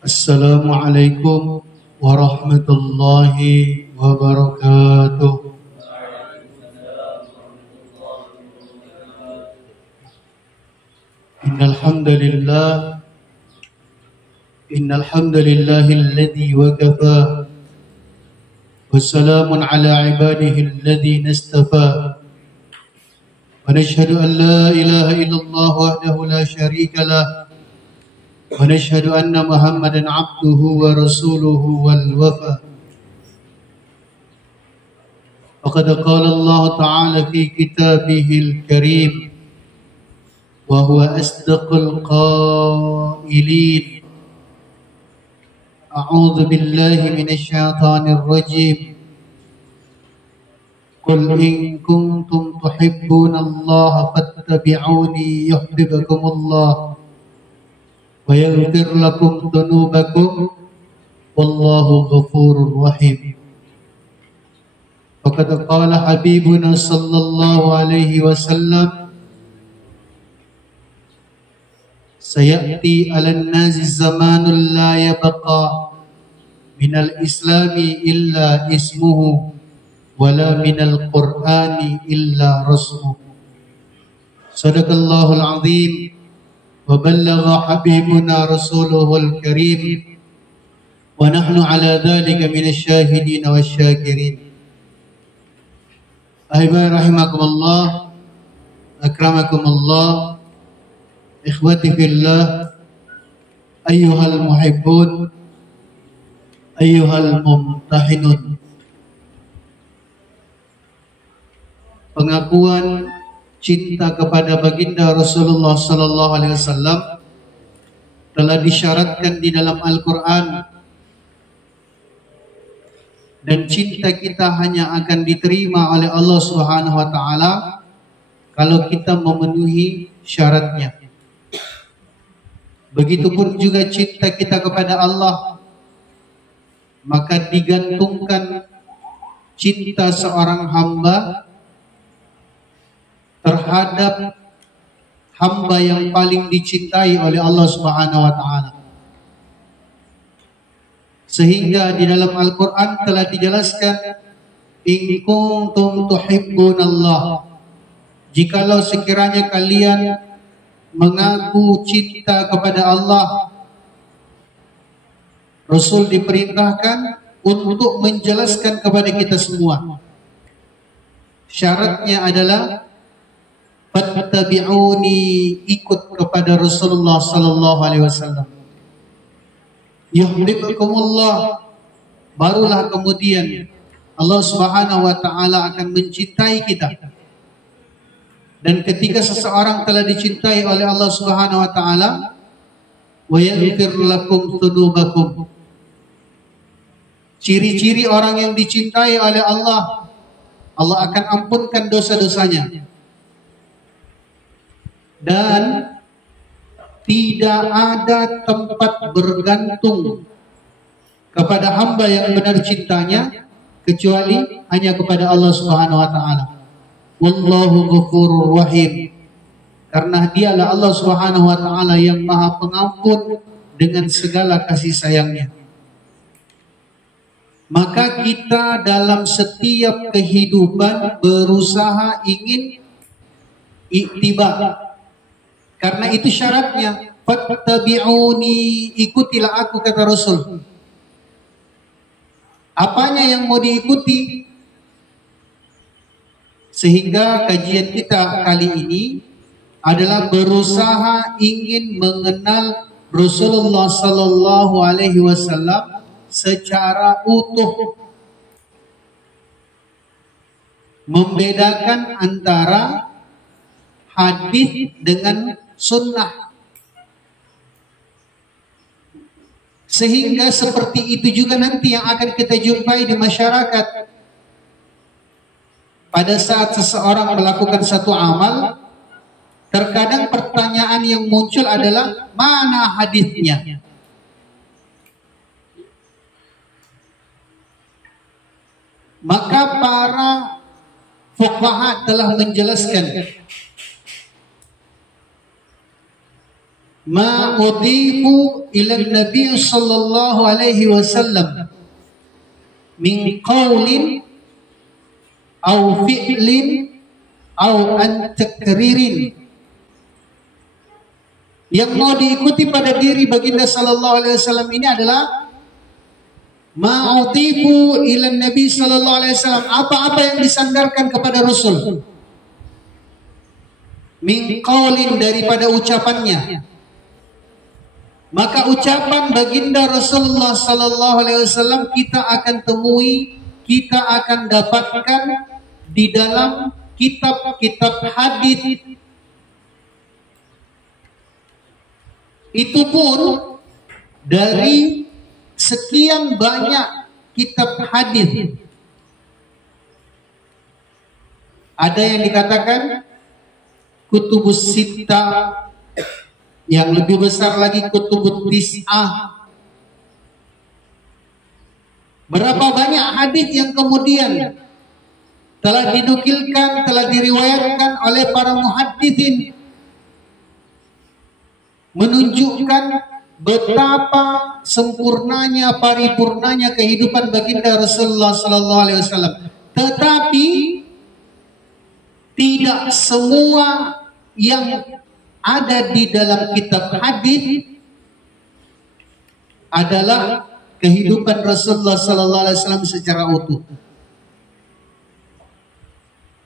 Assalamualaikum warahmatullahi wabarakatuh. Innal hamdalillahilladzi wakafa wassalamun ala ibadihi alladhina istafa. Wa nashhadu an la ilaha illallah wahdahu la syarika lah. Wa nashhadu anna Muhammadan abduhu wa rasuluhu wal wafa. Faqad qala Allah ta'ala fi kitabihil karim wa huwa asdaqul qailin. A'udzu billahi minasy syaithanir rajim. Qul in kuntum tuhibbunallaha fattabi'uni yuhibbukumullah wa yaghfir lakum dhunubakum wallahu ghafurur rahim. Faqad qala habibuna sallallahu alaihi wasallam, sayati 'alan nasi zamanun la yabqa minal islami illa ismuhu wala minal qur'ani illa rasmuhu. Sadaqallahul azim wa ballagha habibuna rasuluhul karim wa nahnu ala dhalika minasy syahidin wasyakirin. Ahibah rahimakumullah, akramakumullah, ikhwati fillah, ayyuhal muhibbun, ayyuhal mumtahinun. Pengakuan cinta kepada baginda Rasulullah sallallahu alaihi wasallam telah disyaratkan di dalam Al-Quran, dan cinta kita hanya akan diterima oleh Allah Subhanahu wa taala kalau kita memenuhi syaratnya. Begitupun juga cinta kita kepada Allah, maka digantungkan cinta seorang hamba terhadap hamba yang paling dicintai oleh Allah Subhanahu wa taala. Sehingga di dalam Al-Quran telah dijelaskan, in kuntum tuhibbunallah, jikalau sekiranya kalian mengaku cinta kepada Allah. Rasul diperintahkan untuk menjelaskan kepada kita semua. Syaratnya adalah fattabi'uni, ikut kepada Rasulullah sallallahu alaihi wasallam. Yuhibbukumullah, barulah kemudian Allah Subhanahu wa taala akan mencintai kita. Dan ketika seseorang telah dicintai oleh Allah Subhanahu wa taala, wa yaghfir lakum dzunubakum. Ciri-ciri orang yang dicintai oleh Allah, Allah akan ampunkan dosa-dosanya. Dan tidak ada tempat bergantung kepada hamba yang benar cintanya kecuali hanya kepada Allah Subhanahu wa taala. Wallahu ghafurur rahim. Karena dialah Allah Subhanahu wa taala yang Maha Pengampun dengan segala kasih sayangnya. Maka kita dalam setiap kehidupan berusaha ingin ittiba. Karena itu syaratnya, fattabi'uni, ikutilah aku, kata Rasul. Apanya yang mau diikuti? Sehingga kajian kita kali ini adalah berusaha ingin mengenal Rasulullah sallallahu alaihi wasallam secara utuh. Membedakan antara hadis dengan sunnah. Sehingga seperti itu juga nanti yang akan kita jumpai di masyarakat. Pada saat seseorang melakukan satu amal, terkadang pertanyaan yang muncul adalah mana hadisnya? Maka para fuqaha telah menjelaskan ma udifu ila Nabi sallallahu alaihi wasallam min qawlin au fi'lin au an takririn. Yang mau diikuti pada diri baginda sallallahu alaihi wasallam ini adalah ma'utifu ila Nabi sallallahu alaihi wasallam, apa-apa yang disandarkan kepada Rasul, min qaulin, daripada ucapannya. Maka ucapan baginda Rasulullah sallallahu alaihi wasallam kita akan temui, kita akan dapatkan di dalam kitab-kitab hadis. Itu pun dari sekian banyak kitab hadis. Ada yang dikatakan kutubus sittah, yang lebih besar lagi kutubut tis'ah. Berapa banyak hadis yang kemudian telah dinukilkan, telah diriwayatkan oleh para muhadditsin, menunjukkan betapa sempurnanya, paripurnanya kehidupan baginda Rasulullah sallallahu alaihi wasallam. Tetapi tidak semua yang ada di dalam kitab hadis adalah kehidupan Rasulullah sallallahu alaihi wasallam secara utuh.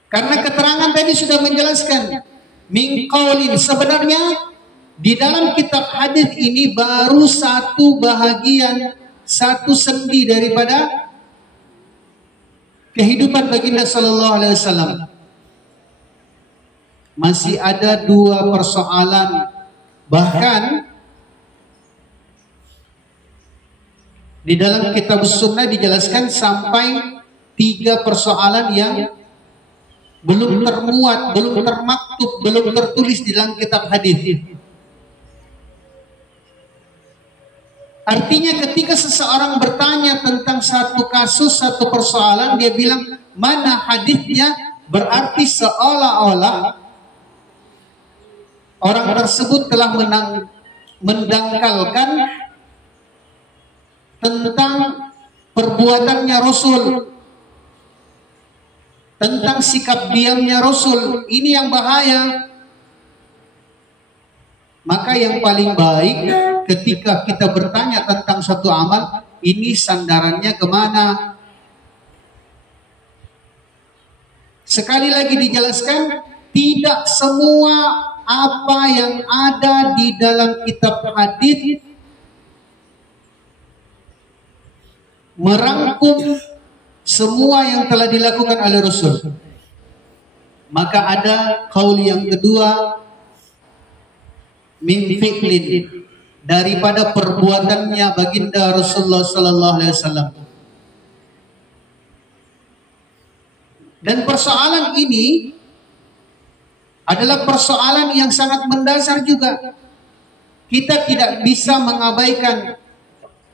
Karena keterangan tadi sudah menjelaskan min qaulin, sebenarnya di dalam kitab hadis ini baru satu bahagian, satu sendi daripada kehidupan baginda sallallahu alaihi wasallam. Masih ada dua persoalan, bahkan di dalam kitab sunnah dijelaskan sampai 3 persoalan yang belum termuat, belum termaktub, belum tertulis di dalam kitab hadis. Artinya ketika seseorang bertanya tentang satu kasus, satu persoalan, dia bilang mana hadisnya, berarti seolah-olah orang tersebut telah mendangkalkan tentang perbuatannya Rasul, tentang sikap diamnya Rasul. Ini yang bahaya. Maka yang paling baik ketika kita bertanya tentang suatu amal, ini sandarannya kemana? Sekali lagi dijelaskan, tidak semua apa yang ada di dalam kitab hadis merangkum semua yang telah dilakukan oleh Rasul. Maka ada qaul yang kedua, min fi'lin, daripada perbuatannya baginda Rasulullah sallallahu alaihi wasallam. Dan persoalan ini adalah persoalan yang sangat mendasar juga. Kita tidak bisa mengabaikan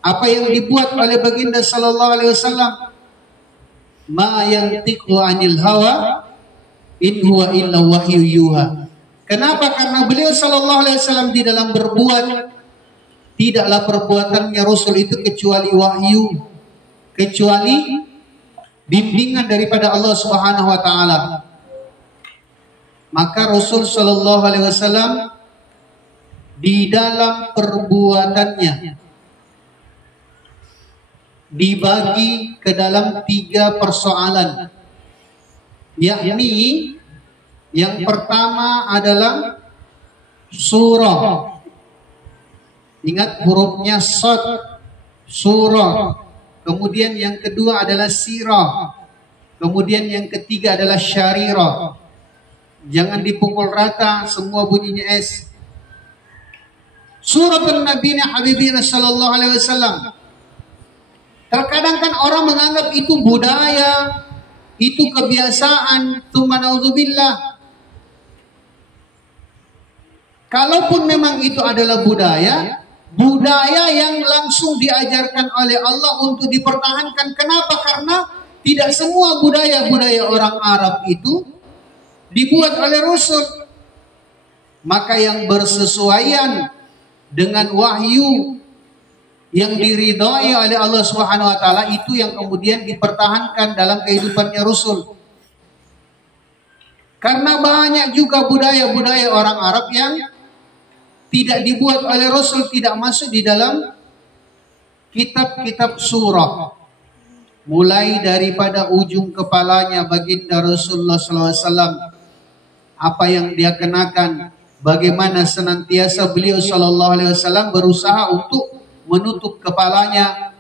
apa yang dibuat oleh baginda sallallahu alaihi wasallam. Ma yantiqu anil hawa in huwa illa wahyu yuha. Kenapa? Karena beliau sallallahu alaihi wasallam di dalam berbuat, tidaklah perbuatannya Rasul itu kecuali wahyu, kecuali bimbingan daripada Allah Subhanahu wa taala. Maka Rasul sallallahu alaihi wasallam di dalam perbuatannya dibagi ke dalam 3 persoalan. Yakni yang pertama adalah surah. Ingat hurufnya shad, surah. Kemudian yang kedua adalah sirah. Kemudian yang ketiga adalah syarirah. Jangan dipukul rata, semua bunyinya S. Suratul Nabi Habibina sallallahu alaihi wasallam. Terkadang kan orang menganggap itu budaya, itu kebiasaan, tsumma naudzubillah. Kalaupun memang itu adalah budaya, budaya yang langsung diajarkan oleh Allah untuk dipertahankan. Kenapa? Karena tidak semua budaya-budaya orang Arab itu dibuat oleh Rasul. Maka yang bersesuaian dengan wahyu yang diridhai oleh Allah Subhanahu wa taala, itu yang kemudian dipertahankan dalam kehidupannya Rasul. Karena banyak juga budaya-budaya orang Arab yang tidak dibuat oleh Rasul, tidak masuk di dalam kitab-kitab surah. Mulai daripada ujung kepalanya baginda Rasulullah SAW, apa yang dia kenakan, bagaimana senantiasa beliau SAW berusaha untuk menutup kepalanya,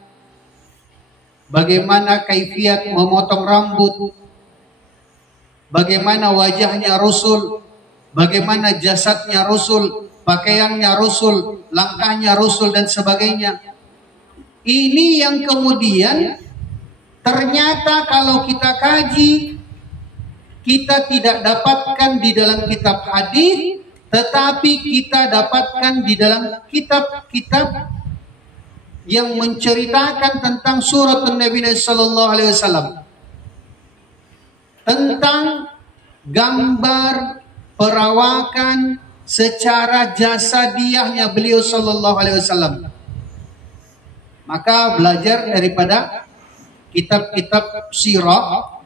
bagaimana kaifiat memotong rambut, bagaimana wajahnya Rasul, bagaimana jasadnya Rasul, pakaiannya Rasul, langkahnya Rasul, dan sebagainya. Ini yang kemudian ternyata kalau kita kaji, kita tidak dapatkan di dalam kitab hadis, tetapi kita dapatkan di dalam kitab-kitab yang menceritakan tentang surat Nabi sallallahu alaihi wasallam, tentang gambar perawakan secara jasadiahnya beliau sallallahu alaihi wasallam. Maka belajar daripada kitab-kitab sirah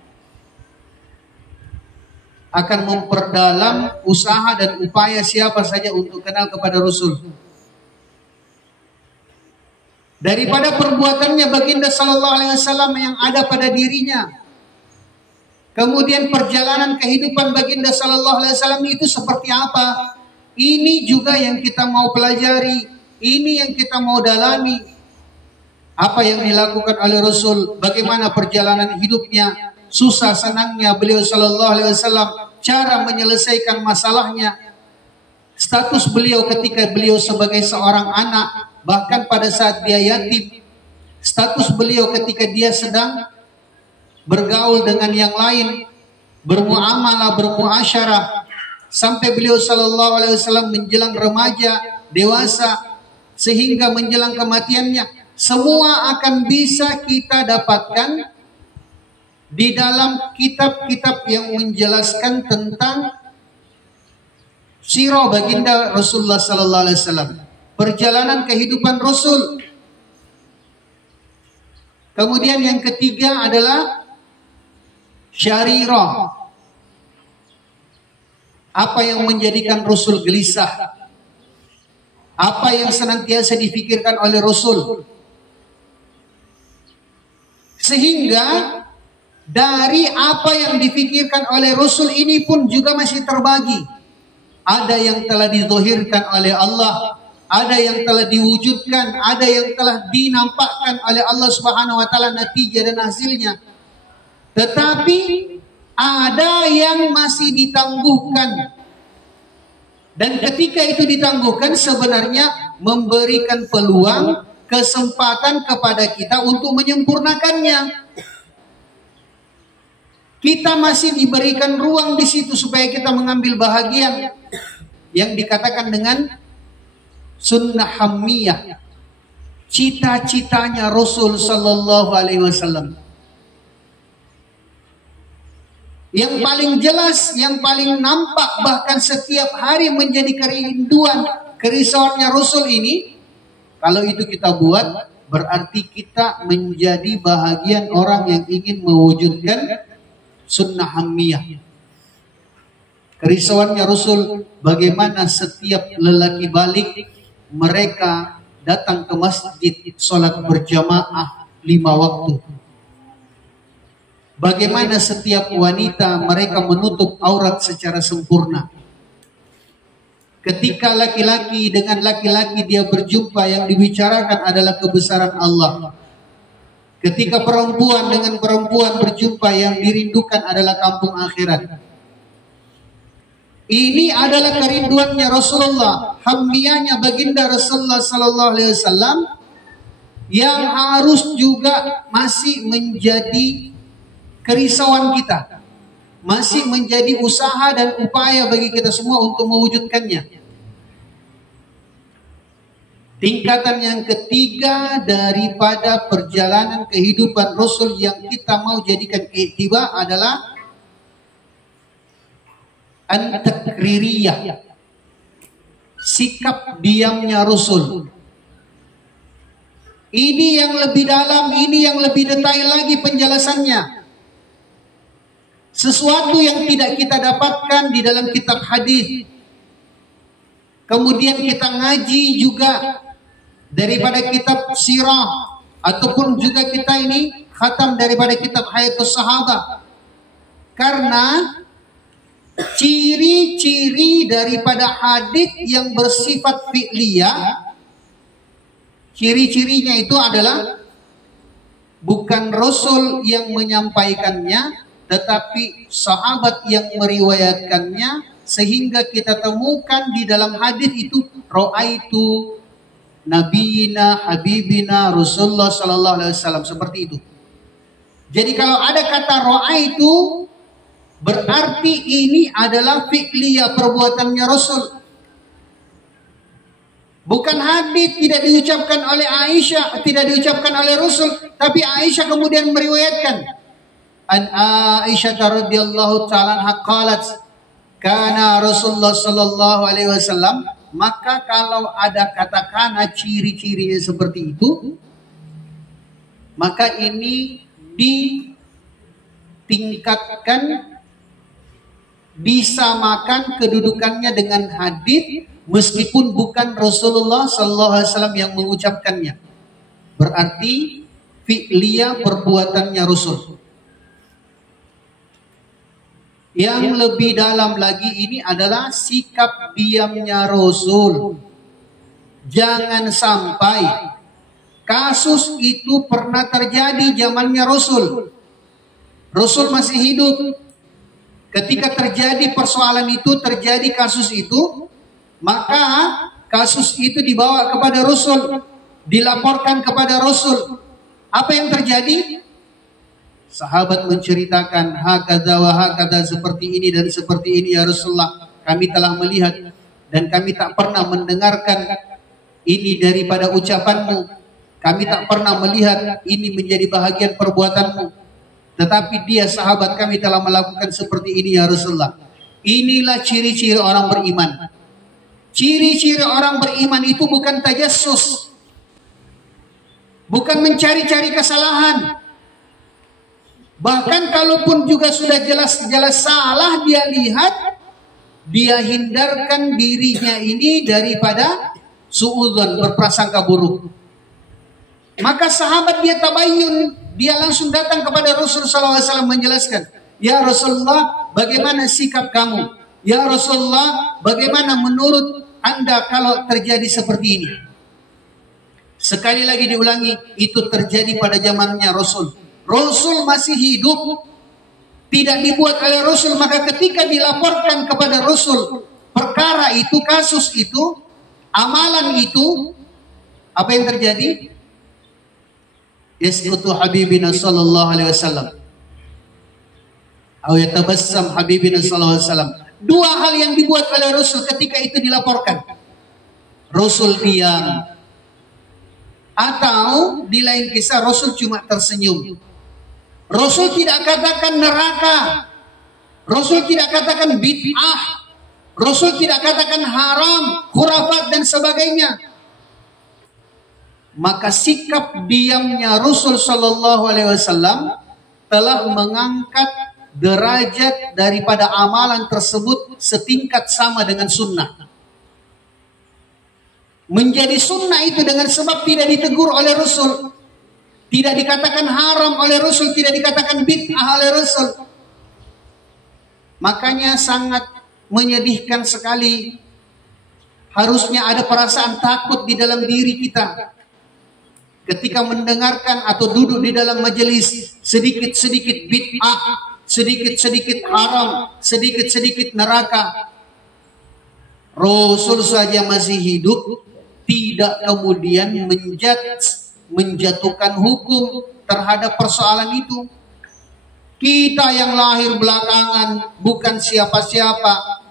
akan memperdalam usaha dan upaya siapa saja untuk kenal kepada Rasul. Daripada perbuatannya baginda sallallahu alaihi wasallam yang ada pada dirinya, kemudian perjalanan kehidupan baginda sallallahu alaihi wasallam itu seperti apa? Ini juga yang kita mau pelajari, ini yang kita mau dalami. Apa yang dilakukan oleh Rasul, bagaimana perjalanan hidupnya, susah senangnya beliau sallallahu alaihi wasallam, cara menyelesaikan masalahnya, status beliau ketika beliau sebagai seorang anak, bahkan pada saat dia yatim, status beliau ketika dia sedang bergaul dengan yang lain, bermuamalah, bermuasyarah, sampai beliau sallallahu alaihi wasallam menjelang remaja, dewasa, sehingga menjelang kematiannya. Semua akan bisa kita dapatkan di dalam kitab-kitab yang menjelaskan tentang sirah baginda Rasulullah sallallahu alaihi wasallam, perjalanan kehidupan Rasul. Kemudian yang ketiga adalah syarirah. Apa yang menjadikan Rasul gelisah? Apa yang senantiasa difikirkan oleh Rasul? Sehingga dari apa yang difikirkan oleh Rasul ini pun juga masih terbagi. Ada yang telah dizahirkan oleh Allah, ada yang telah diwujudkan, ada yang telah dinampakkan oleh Allah Subhanahu wa taala natijah dan hasilnya. Tetapi ada yang masih ditangguhkan. Dan ketika itu ditangguhkan, sebenarnya memberikan peluang, kesempatan kepada kita untuk menyempurnakannya. Kita masih diberikan ruang di situ supaya kita mengambil bahagian yang dikatakan dengan sunnah hammiyah, cita-citanya Rasul sallallahu alaihi wasallam. Yang paling jelas, yang paling nampak, bahkan setiap hari menjadi kerinduan, kerisauannya Rasul ini. Kalau itu kita buat, berarti kita menjadi bahagian orang yang ingin mewujudkan sunnah hammiyah. Kerisauannya Rasul, bagaimana setiap lelaki balik mereka datang ke masjid, sholat berjamaah 5 waktu. Bagaimana setiap wanita mereka menutup aurat secara sempurna. Ketika laki-laki dengan laki-laki dia berjumpa, yang dibicarakan adalah kebesaran Allah. Ketika perempuan dengan perempuan berjumpa, yang dirindukan adalah kampung akhirat. Ini adalah kerinduannya Rasulullah, hammiyahnya baginda Rasulullah sallallahu alaihi wasallam, yang harus juga masih menjadi kerisauan kita, masih menjadi usaha dan upaya bagi kita semua untuk mewujudkannya. Tingkatan yang ketiga daripada perjalanan kehidupan Rasul yang kita mau jadikan iktiba adalah an-takririyah, sikap diamnya Rasul. Ini yang lebih dalam, ini yang lebih detail lagi penjelasannya. Sesuatu yang tidak kita dapatkan di dalam kitab hadis. Kemudian kita ngaji juga daripada kitab sirah, ataupun juga kita ini khatam daripada kitab Hayatus Sahabat. Karena ciri-ciri daripada hadis yang bersifat fi'liyah, ciri-cirinya itu adalah bukan Rasul yang menyampaikannya, tetapi sahabat yang meriwayatkannya, sehingga kita temukan di dalam hadis itu ra'aitu nabiyina habibina Rasulullah sallallahu alaihi wasallam, seperti itu. Jadi kalau ada kata ra'aitu, berarti ini adalah fi'liyah, perbuatannya Rasul. Bukan hadis, tidak diucapkan oleh Aisyah, tidak diucapkan oleh Rasul, tapi Aisyah kemudian meriwayatkan. An Aisyah radhiyallahu ta'ala anha qalat, kana Rasulullah sallallahu alaihi wasallam. Maka kalau ada katakan ciri-cirinya seperti itu, maka ini ditingkatkan, disamakan kedudukannya dengan hadis, meskipun bukan Rasulullah sallallahu alaihi wasallam yang mengucapkannya. Berarti fi'liyah, perbuatannya Rasul. Yang lebih dalam lagi ini adalah sikap diamnya Rasul. Jangan sampai kasus itu pernah terjadi zamannya Rasul. Rasul masih hidup. Ketika terjadi persoalan itu, terjadi kasus itu, maka kasus itu dibawa kepada Rasul, dilaporkan kepada Rasul. Apa yang terjadi? Sahabat menceritakan, hakadza wa hakadza, seperti ini dan seperti ini ya Rasulullah, kami telah melihat dan kami tak pernah mendengarkan ini daripada ucapanmu. Kami tak pernah melihat ini menjadi bahagian perbuatanmu. Tetapi dia sahabat kami telah melakukan seperti ini ya Rasulullah. Inilah ciri-ciri orang beriman. Ciri-ciri orang beriman itu bukan tajassus, bukan mencari-cari kesalahan. Bahkan kalaupun juga sudah jelas-jelas salah dia lihat, dia hindarkan dirinya ini daripada suudzon, berprasangka buruk. Maka sahabat dia tabayyun, dia langsung datang kepada Rasulullah SAW menjelaskan, ya Rasulullah, bagaimana sikap kamu? Ya Rasulullah, bagaimana menurut Anda kalau terjadi seperti ini? Sekali lagi diulangi, itu terjadi pada zamannya Rasul. Rasul masih hidup, tidak dibuat oleh Rasul. Maka ketika dilaporkan kepada Rasul perkara itu, kasus itu, amalan itu, apa yang terjadi? Yasqutu habibina sallallahu alaihi wasallam, atau yatabassam habibina sallallahu alaihi wasallam. Dua hal yang dibuat oleh Rasul ketika itu dilaporkan. Rasul diam, atau di lain kisah Rasul cuma tersenyum. Rasul tidak katakan neraka, Rasul tidak katakan bid'ah, Rasul tidak katakan haram, khurafat dan sebagainya. Maka sikap diamnya Rasul sallallahu alaihi wasallam telah mengangkat derajat daripada amalan tersebut setingkat sama dengan sunnah. Menjadi sunnah itu dengan sebab tidak ditegur oleh Rasul, tidak dikatakan haram oleh Rasul, tidak dikatakan bid'ah oleh Rasul. Makanya sangat menyedihkan sekali. Harusnya ada perasaan takut di dalam diri kita ketika mendengarkan atau duduk di dalam majelis sedikit-sedikit bid'ah, sedikit-sedikit haram, sedikit-sedikit neraka. Rasul saja masih hidup, tidak kemudian menjatuhkan hukum terhadap persoalan itu. Kita yang lahir belakangan, bukan siapa-siapa,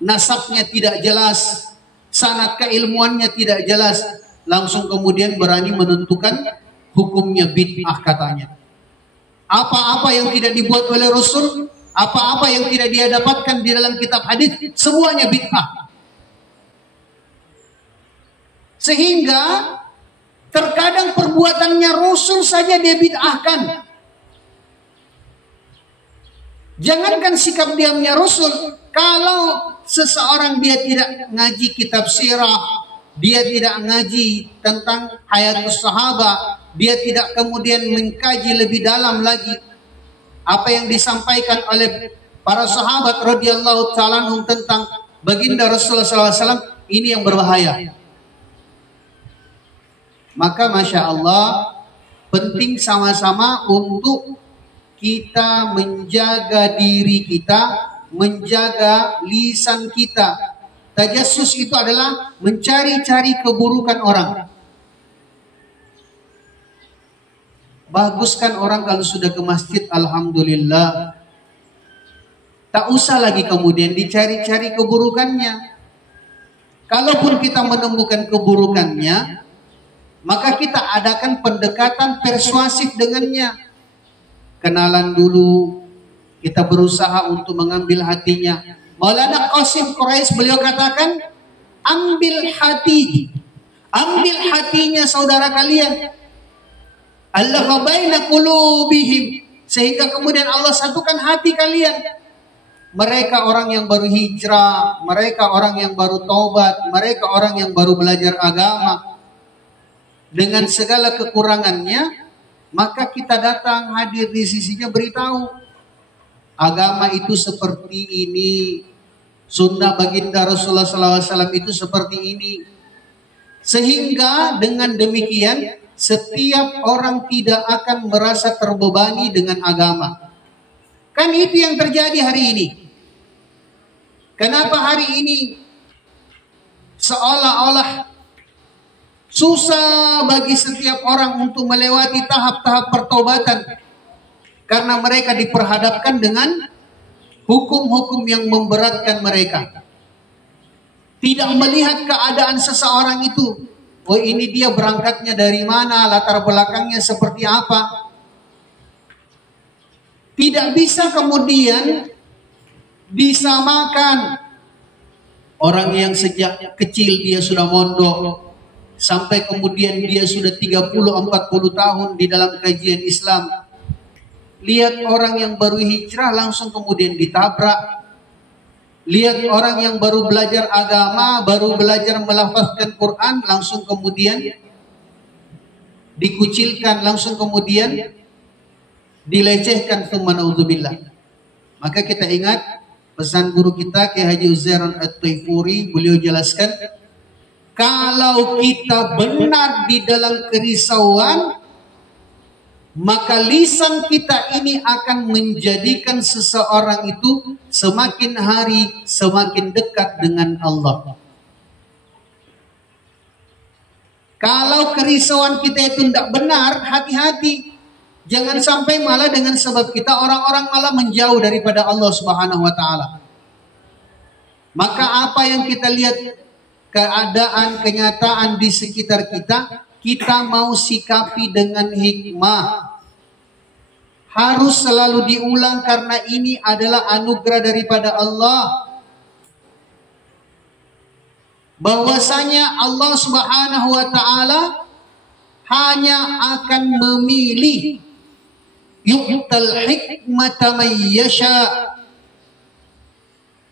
nasabnya tidak jelas, sanad keilmuannya tidak jelas, langsung kemudian berani menentukan hukumnya bid'ah katanya. Apa-apa yang tidak dibuat oleh Rasul, apa-apa yang tidak dia dapatkan di dalam kitab hadis, semuanya bid'ah. Sehingga terkadang perbuatannya Rasul saja dia bid'ahkan. Jangankan sikap diamnya Rasul, kalau seseorang dia tidak ngaji kitab sirah, dia tidak ngaji tentang hayatus sahabat, dia tidak kemudian mengkaji lebih dalam lagi apa yang disampaikan oleh para sahabat radhiyallahu ta'ala anhum tentang baginda Rasulullah SAW, ini yang berbahaya. Maka Masya Allah, penting sama-sama untuk kita menjaga diri kita, menjaga lisan kita. Tajassus itu adalah mencari-cari keburukan orang. Bagus kan orang kalau sudah ke masjid, alhamdulillah. Tak usah lagi kemudian dicari-cari keburukannya. Kalaupun kita menemukan keburukannya, maka kita adakan pendekatan persuasif dengannya. Kenalan dulu, kita berusaha untuk mengambil hatinya. Maulana Qasim Quraisy beliau katakan, ambil hatinya saudara kalian. Allah baina qulubihim, sehingga kemudian Allah satukan hati kalian. Mereka orang yang baru hijrah, mereka orang yang baru taubat, mereka orang yang baru belajar agama. Dengan segala kekurangannya, maka kita datang hadir di sisinya, beritahu agama itu seperti ini, sunnah baginda Rasulullah SAW itu seperti ini. Sehingga dengan demikian setiap orang tidak akan merasa terbebani dengan agama. Kan itu yang terjadi hari ini. Kenapa hari ini seolah-olah susah bagi setiap orang untuk melewati tahap-tahap pertobatan? Karena mereka diperhadapkan dengan hukum-hukum yang memberatkan mereka. Tidak melihat keadaan seseorang itu. Oh, ini dia berangkatnya dari mana, latar belakangnya seperti apa. Tidak bisa kemudian disamakan orang yang sejak kecil dia sudah mondok, sampai kemudian dia sudah 30-40 tahun di dalam kajian Islam. Lihat orang yang baru hijrah langsung kemudian ditabrak. Lihat orang yang baru belajar agama, baru belajar melafazkan Quran, langsung kemudian dikucilkan, langsung kemudian dilecehkan. Tsumma naudzubillah. Maka kita ingat pesan guru kita Kiai Haji Uzairan At-Taifuri, beliau jelaskan, kalau kita benar di dalam kerisauan, maka lisan kita ini akan menjadikan seseorang itu semakin hari semakin dekat dengan Allah. Kalau kerisauan kita itu tidak benar, hati-hati. Jangan sampai malah dengan sebab kita orang-orang malah menjauh daripada Allah Subhanahu wa taala. Maka apa yang kita lihat, keadaan, kenyataan di sekitar kita, kita mau sikapi dengan hikmah. Harus selalu diulang karena ini adalah anugerah daripada Allah. Bahwasanya Allah Subhanahu wa taala hanya akan memilih, yu'tal hikmata man yasha.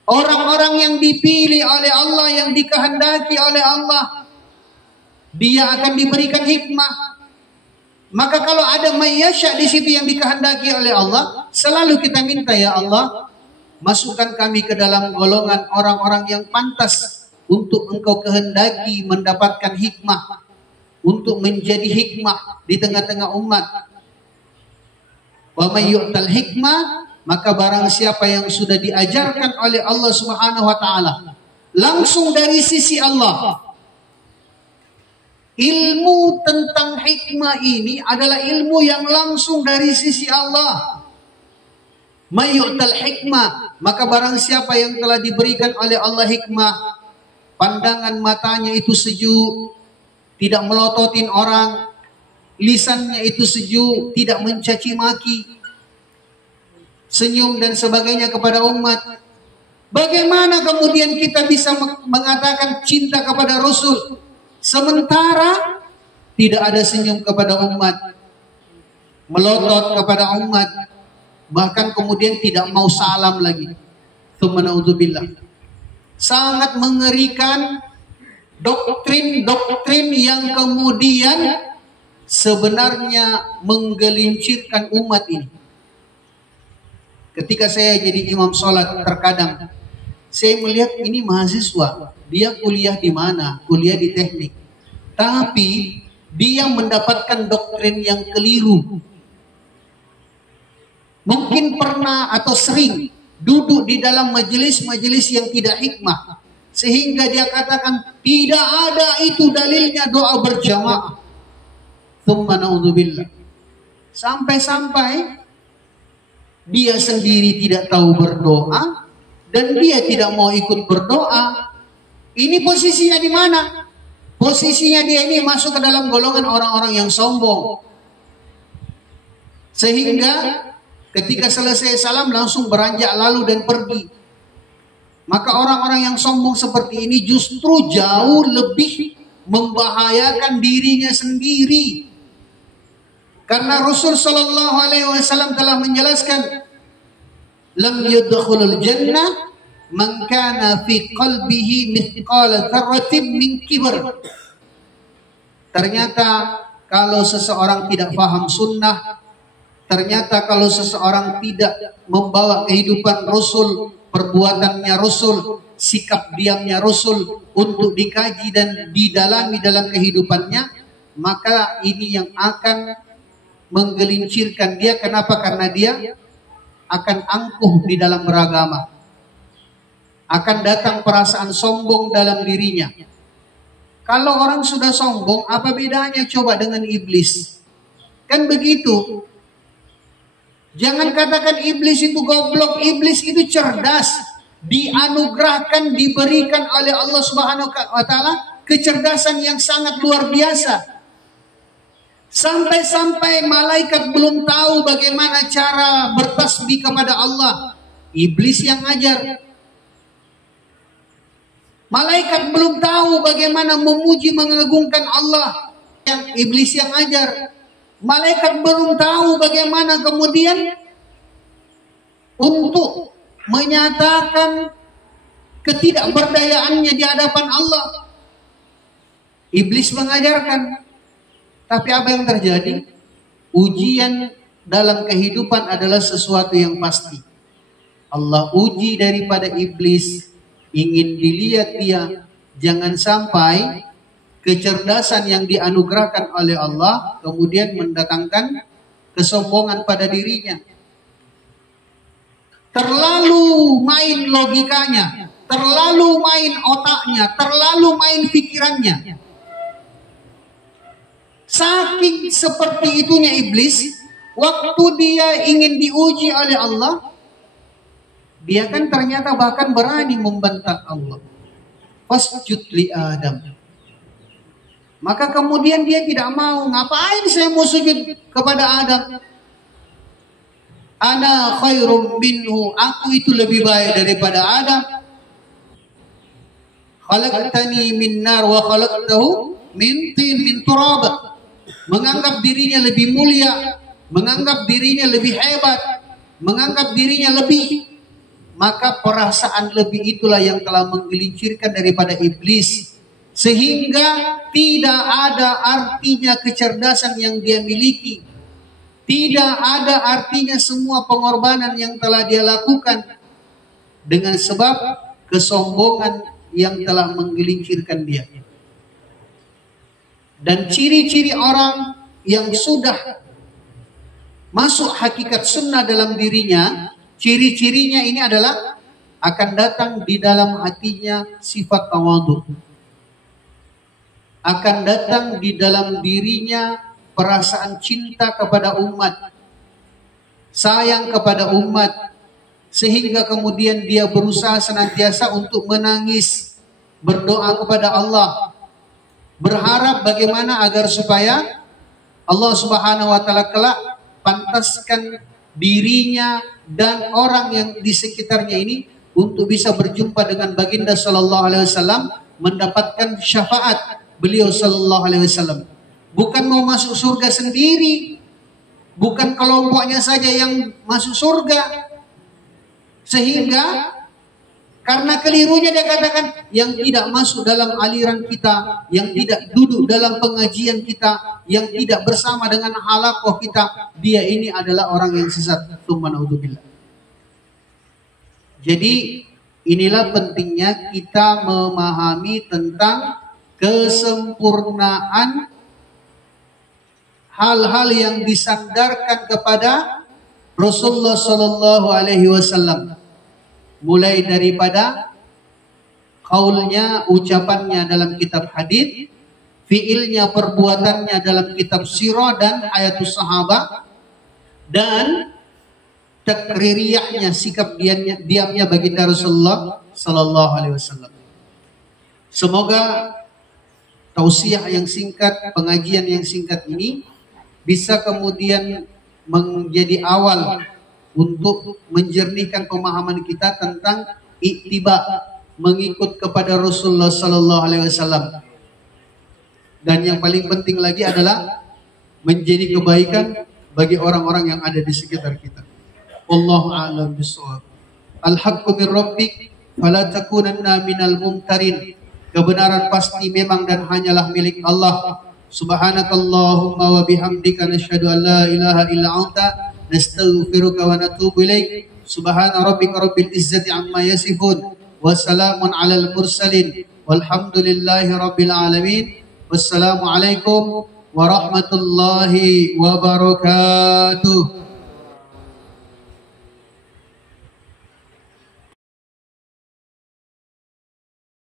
Orang-orang yang dipilih oleh Allah, yang dikehendaki oleh Allah, dia akan diberikan hikmah. Maka kalau ada mayyasya di situ yang dikehendaki oleh Allah, selalu kita minta, ya Allah, masukkan kami ke dalam golongan orang-orang yang pantas untuk Engkau kehendaki mendapatkan hikmah, untuk menjadi hikmah di tengah-tengah umat. Wa may yu'tal hikmah, maka barang siapa yang sudah diajarkan oleh Allah Subhanahu wa taala langsung dari sisi Allah. Ilmu tentang hikmah ini adalah ilmu yang langsung dari sisi Allah. Mayyu'tal hikmah, maka barang siapa yang telah diberikan oleh Allah hikmah, pandangan matanya itu sejuk, tidak melototin orang, lisannya itu sejuk, tidak mencaci maki, senyum dan sebagainya kepada umat. Bagaimana kemudian kita bisa mengatakan cinta kepada Rasul Sementara tidak ada senyum kepada umat, melotot kepada umat, bahkan kemudian tidak mau salam lagi. Tsumma na'udzubillah. Sangat mengerikan doktrin-doktrin yang kemudian sebenarnya menggelincirkan umat ini. Ketika saya jadi imam sholat, terkadang saya melihat ini mahasiswa, dia kuliah di mana? Kuliah di teknik. Tapi dia mendapatkan doktrin yang keliru. Mungkin pernah atau sering duduk di dalam majelis-majelis yang tidak hikmah, sehingga dia katakan tidak ada itu dalilnya doa berjamaah. Tsumma na'udzubillah. Sampai-sampai dia sendiri tidak tahu berdoa dan dia tidak mau ikut berdoa. Ini posisinya di mana? Posisinya dia ini masuk ke dalam golongan orang-orang yang sombong. Sehingga ketika selesai salam langsung beranjak lalu dan pergi. Maka orang-orang yang sombong seperti ini justru jauh lebih membahayakan dirinya sendiri. Karena Rasul sallallahu alaihi wasallam telah menjelaskan, lam yadkhulul jannah man kana fi qalbihi mithqala dzarratin min kibr. Ternyata kalau seseorang tidak paham sunnah, ternyata kalau seseorang tidak membawa kehidupan Rasul, perbuatannya Rasul, sikap diamnya Rasul untuk dikaji dan didalami dalam kehidupannya, maka ini yang akan menggelincirkan dia. Kenapa? Karena dia akan angkuh di dalam beragama. Akan datang perasaan sombong dalam dirinya. Kalau orang sudah sombong, apa bedanya coba dengan iblis? Kan begitu. Jangan katakan iblis itu goblok, iblis itu cerdas. Dianugerahkan, diberikan oleh Allah Subhanahu wa taala kecerdasan yang sangat luar biasa. Sampai-sampai malaikat belum tahu bagaimana cara bertasbih kepada Allah, iblis yang ajar. Malaikat belum tahu bagaimana memuji mengagungkan Allah, yang iblis yang ajar. Malaikat belum tahu bagaimana kemudian untuk menyatakan ketidakberdayaannya di hadapan Allah. Iblis mengajarkan. Tapi apa yang terjadi? Ujian dalam kehidupan adalah sesuatu yang pasti. Allah uji daripada iblis, ingin dilihat dia. Jangan sampai kecerdasan yang dianugerahkan oleh Allah kemudian mendatangkan kesombongan pada dirinya. Terlalu main logikanya, terlalu main otaknya, terlalu main pikirannya. Saking seperti itunya iblis, waktu dia ingin diuji oleh Allah, dia kan ternyata bahkan berani membentak Allah. Fasjud li Adam. Maka kemudian dia tidak mau. Ngapain saya mau sujud kepada Adam? Ana khairum minhu. Aku itu lebih baik daripada Adam. Khalaqtani min nar wa khalaqtahu min tin min turab. Menganggap dirinya lebih mulia, menganggap dirinya lebih hebat, menganggap dirinya lebih. Maka perasaan lebih itulah yang telah menggelincirkan daripada iblis. Sehingga tidak ada artinya kecerdasan yang dia miliki. Tidak ada artinya semua pengorbanan yang telah dia lakukan. Dengan sebab kesombongan yang telah menggelincirkan dia. Dan ciri-ciri orang yang sudah masuk hakikat sunnah dalam dirinya, ciri-cirinya ini adalah akan datang di dalam hatinya sifat tawadhu. Akan datang di dalam dirinya perasaan cinta kepada umat, sayang kepada umat, sehingga kemudian dia berusaha senantiasa untuk menangis, berdoa kepada Allah, berharap bagaimana agar supaya Allah Subhanahu wa taala kelak pantaskan dirinya dan orang yang di sekitarnya ini untuk bisa berjumpa dengan baginda sallallahu alaihi wasallam, mendapatkan syafaat beliau sallallahu alaihi wasallam. Bukan mau masuk surga sendiri, bukan kelompoknya saja yang masuk surga. Sehingga karena kelirunya dia katakan yang tidak masuk dalam aliran kita, yang tidak duduk dalam pengajian kita, yang tidak bersama dengan halaqah kita, dia ini adalah orang yang sesat. Subhanallah. Jadi inilah pentingnya kita memahami tentang kesempurnaan hal-hal yang disandarkan kepada Rasulullah sallallahu alaihi wasallam. Mulai daripada qaulnya, ucapannya dalam kitab hadits, fiilnya, perbuatannya dalam kitab sirah dan hayatus sahabat, dan takririyahnya, sikap diamnya baginda Rasulullah sallallahu alaihi wasallam. Semoga tausiah yang singkat, pengajian yang singkat ini bisa kemudian menjadi awal untuk menjernihkan pemahaman kita tentang ittiba, mengikut kepada Rasulullah sallallahu alaihi wasallam. Dan yang paling penting lagi adalah menjadi kebaikan bagi orang-orang yang ada di sekitar kita. Wallahu a'lam bishawab. Al-haqqu min rabbik fala takunanna minal mumtarin. Kebenaran pasti memang dan hanyalah milik Allah. Subhanakallahumma wa bihamdika nasyhadu an la ilaha illa anta nastaghfiruka wa natubu ilaik. Subhana rabbika rabbil izzati amma yasifun wa salamun alal mursalin walhamdulillahi rabbil alamin. Wassalamu alaikum warahmatullahi wabarakatuh.